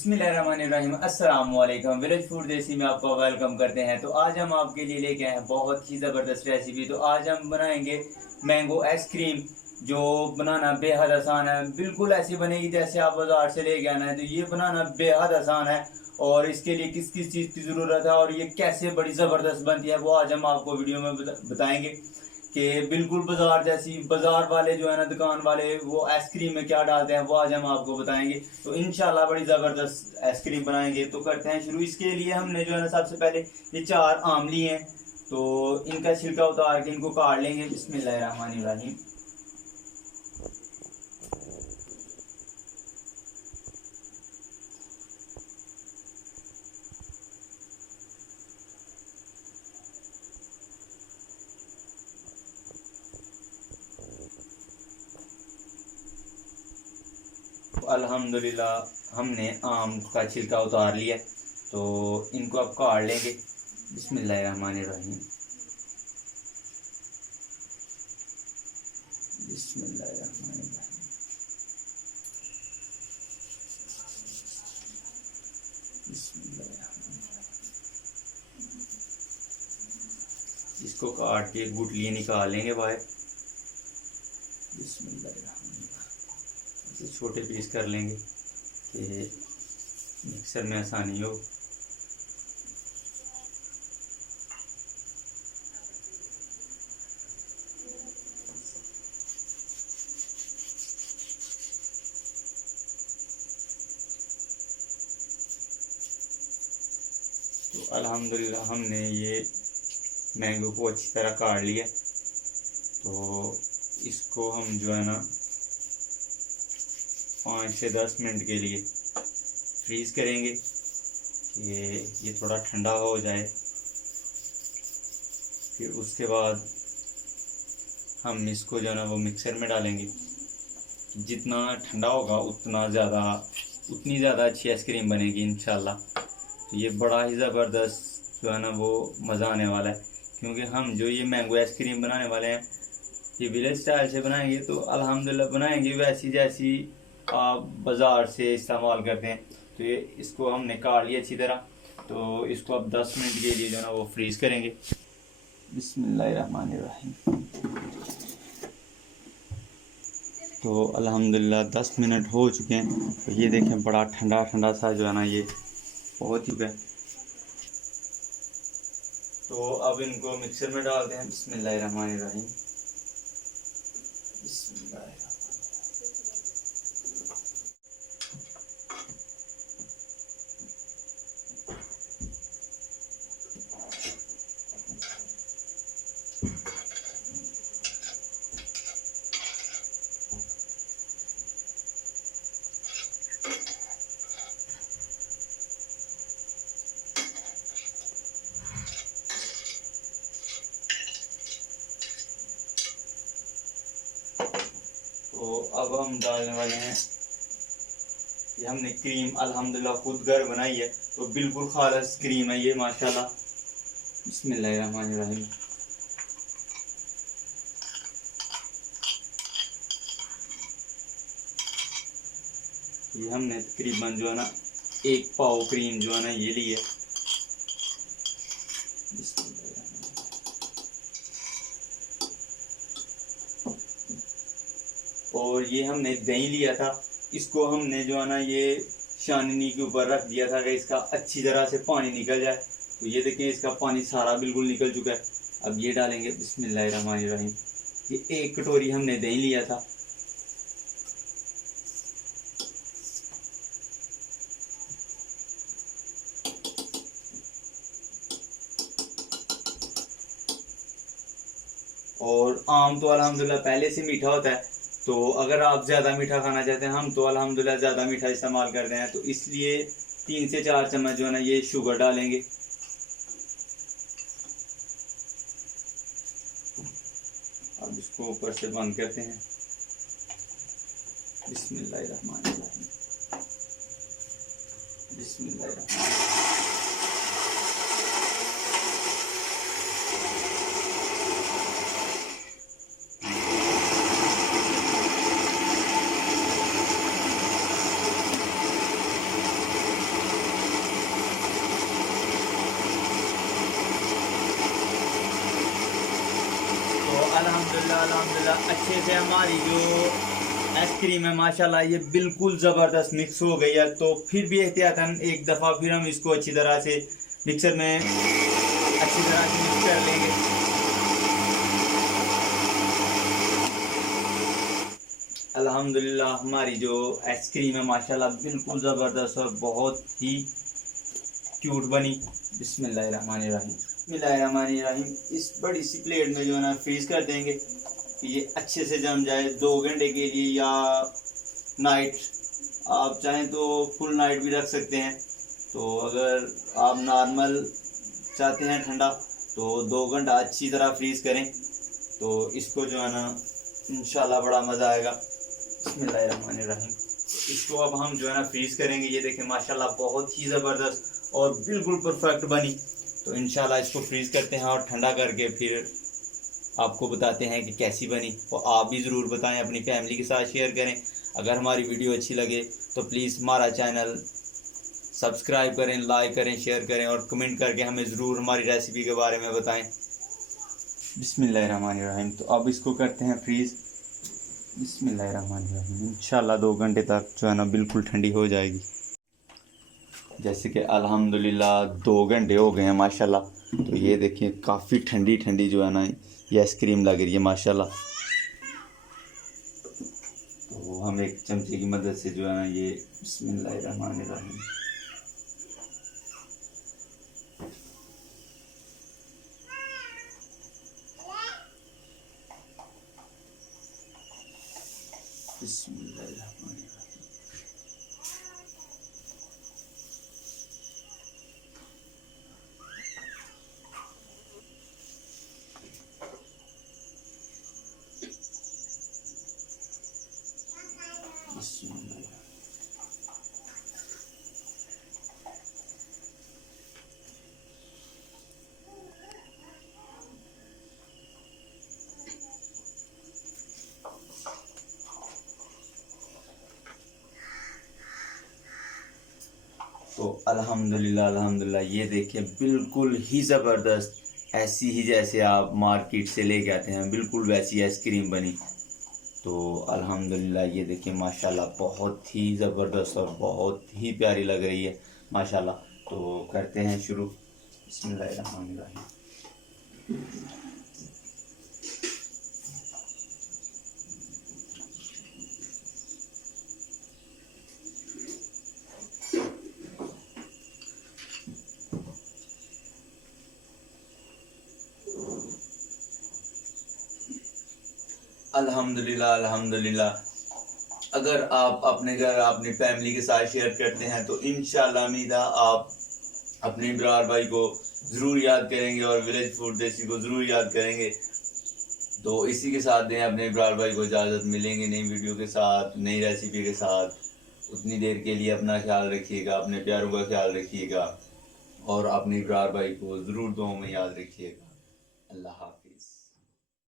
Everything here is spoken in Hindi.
बिस्मिल्लाहिर्रहमानिर्रहीम। अस्सलाम वालेकुम। विलेज फूड देसी में आपको वेलकम करते हैं। तो आज हम आपके लिए लेके आए हैं बहुत ही ज़बरदस्त रेसिपी। तो आज हम बनाएंगे मैंगो आइसक्रीम, जो बनाना बेहद आसान है। बिल्कुल ऐसी बनेगी जैसे आप बाजार से लेके आना है। तो ये बनाना बेहद आसान है और इसके लिए किस किस चीज़ की ज़रूरत है और ये कैसे बड़ी ज़बरदस्त बनती है वो आज हम आपको वीडियो में बताएंगे कि बिल्कुल बाजार जैसी। बाजार वाले जो है ना, दुकान वाले, वो आइसक्रीम में क्या डालते हैं वो आज हम आपको बताएंगे। तो इंशाल्लाह बड़ी ज़बरदस्त आइसक्रीम बनाएंगे। तो करते हैं शुरू। इसके लिए हमने जो है ना, सबसे पहले ये 4 आम लिए हैं। तो इनका छिलका उतार के इनको काट लेंगे। बिस्मिल्लाहिर्रहमानिर्रहीम। अल्हम्दुलिल्लाह हमने आम का छिलका उतार लिया। तो इनको अब काट लेंगे। बिस्मिल्लाहिर्रहमानिर्रहीम। बिस्मिल्लाहिर्रहमानिर्रहीम। बिस्मिल्लाहिर्रहमानिर्रहीम। इसको काट के गुठलियाँ निकाल लेंगे बाहर। बिस्मिल्लाहिर्रहमानिर्रहीम। छोटे पीस कर लेंगे कि मिक्सर में आसानी हो। तो अल्हम्दुलिल्लाह हमने ये मैंगो को अच्छी तरह काट लिया। तो इसको हम जो है ना 5 से 10 मिनट के लिए फ्रीज़ करेंगे कि ये थोड़ा ठंडा हो जाए। फिर उसके बाद हम इसको जो है ना वो मिक्सर में डालेंगे। जितना ठंडा होगा उतनी ज़्यादा अच्छी आइसक्रीम बनेगी इंशाल्लाह। तो ये बड़ा ही ज़बरदस्त जो है ना वो मज़ा आने वाला है, क्योंकि हम जो ये मैंगो आइसक्रीम बनाने वाले हैं ये विलेज स्टाइल से बनाएंगे। तो अल्हम्दुलिल्लाह बनाएंगे वैसी जैसी आप बाज़ार से इस्तेमाल करते हैं। तो ये इसको हमने काट लिया अच्छी तरह। तो इसको अब 10 मिनट के लिए जो है ना वो फ्रीज़ करेंगे। बिस्मिल्लाहिर्रहमानिर्रहीम। तो अल्हम्दुलिल्लाह 10 मिनट हो चुके हैं। तो ये देखें बड़ा ठंडा ठंडा सा जो है ना ये बहुत ही है। तो अब इनको मिक्सर में डालते हैं। बिस्मिल्लाहिर्रहमानिर्रहीम। बिस्मिल्लाहिर्रहमानिर्रहीम। तो अब हम डालने वाले हैं कि हमने क्रीम अल्हम्दुलिल्लाह खुद घर बनाई है। तो बिल्कुल खालिस क्रीम है ये माशाल्लाह। बिस्मिल्लाहिर्रहमानिर्रहीम। ये हमने तकरीबन जो है ना 1 पाव क्रीम जो है ना ये ली है। और ये हमने दही लिया था, इसको हमने जो है ना ये छाननी के ऊपर रख दिया था कि इसका अच्छी तरह से पानी निकल जाए। तो ये देखें इसका पानी सारा बिल्कुल निकल चुका है। अब ये डालेंगे। बिस्मिल्लाहिर्रहमानिर्रहीम। ये 1 कटोरी हमने दही लिया था। और आम तो अल्हम्दुलिल्लाह पहले से मीठा होता है। तो अगर आप ज़्यादा मीठा खाना चाहते हैं, हम तो अल्हम्दुलिल्लाह ज़्यादा मीठा इस्तेमाल करते हैं, तो इसलिए 3 से 4 चम्मच जो है ना ये शुगर डालेंगे। अब इसको ऊपर से बंद करते हैं। बिस्मिल्लाहिर्रहमानिर्रहीम। बिस्मिल्लाहिर्रहमानिर्रहीम। अल्हम्दुलिल्लाह अल्हम्दुलिल्लाह अच्छे से हमारी जो आइसक्रीम है माशाल्लाह ये बिल्कुल ज़बरदस्त मिक्स हो गई है। तो फिर भी एहतियातन एक दफ़ा फिर हम इसको अच्छी तरह से मिक्सर में अच्छी तरह से मिक्स कर लेंगे। अल्हम्दुलिल्लाह हमारी जो आइसक्रीम है माशाल्लाह बिल्कुल ज़बरदस्त और बहुत ही क्यूट बनी। बिस्मिल्लाहिर्रहमानिर्रहीम। इस बड़ी सी प्लेट में जो है ना फ्रीज कर देंगे कि ये अच्छे से जम जाए 2 घंटे के लिए, या नाइट आप चाहें तो फुल नाइट भी रख सकते हैं। तो अगर आप नॉर्मल चाहते हैं ठंडा तो 2 घंटा अच्छी तरह फ्रीज करें तो इसको जो है ना इंशाल्लाह बड़ा मज़ा आएगा। बिस्मिल्लाहिर्रहमानिर्रहीम। इसको अब हम जो है ना फ्रीज करेंगे। ये देखें माशाल्लाह बहुत ही ज़बरदस्त और बिल्कुल परफेक्ट बनी। तो इंशाल्लाह इसको फ्रीज करते हैं और ठंडा करके फिर आपको बताते हैं कि कैसी बनी। और आप भी ज़रूर बताएं, अपनी फैमिली के साथ शेयर करें। अगर हमारी वीडियो अच्छी लगे तो प्लीज़ हमारा चैनल सब्सक्राइब करें, लाइक करें, शेयर करें और कमेंट करके हमें ज़रूर हमारी रेसिपी के बारे में बताएं। बिस्मिल्लाहिर्रहमानिर्रहीम। तो अब इसको करते हैं फ्रीज़। बिस्मिल्लाहिर्रहमानिर्रहीम। इंशाल्लाह 2 घंटे तक जो है ना बिल्कुल ठंडी हो जाएगी। जैसे कि अल्हम्दुलिल्लाह 2 घंटे हो गए हैं माशाल्लाह। तो ये देखिए काफ़ी ठंडी ठंडी जो है ना ये आइसक्रीम लग रही है माशाल्लाह। तो हम एक चमचे की मदद से जो है ना ये बिस्मिल्लाहिर्रहमानिर्रहीम बिस्मिल्लाहिर्रहमानिर्रहीम। तो अल्हम्दुलिल्लाह अल्हम्दुलिल्लाह ये देखिए बिल्कुल ही ज़बरदस्त ऐसी ही जैसे आप मार्केट से लेके आते हैं बिल्कुल वैसी आइसक्रीम बनी। तो अल्हम्दुलिल्लाह ये देखिए माशाल्लाह बहुत ही ज़बरदस्त और बहुत ही प्यारी लग रही है माशाल्लाह। तो करते हैं शुरू। बिस्मिल्लाहिर्रहमानिर्रहीम। अल्हम्दुलिल्लाह अल्हम्दुलिल्लाह। अगर आप अपने घर अपनी फैमिली के साथ शेयर करते हैं तो इंशाल्लाह उम्मीद आप अपने इब्रार भाई को ज़रूर याद करेंगे और विलेज फूड देसी को ज़रूर याद करेंगे। तो इसी के साथ दें अपने इब्रार भाई को इजाज़त। मिलेंगे नई वीडियो के साथ, नई रेसिपी के साथ। उतनी देर के लिए अपना ख्याल रखिएगा, अपने प्यारों का ख्याल रखिएगा और अपने इब्रार भाई को ज़रूर दुआओं में याद रखिएगा। अल्लाह हाफ़िज़।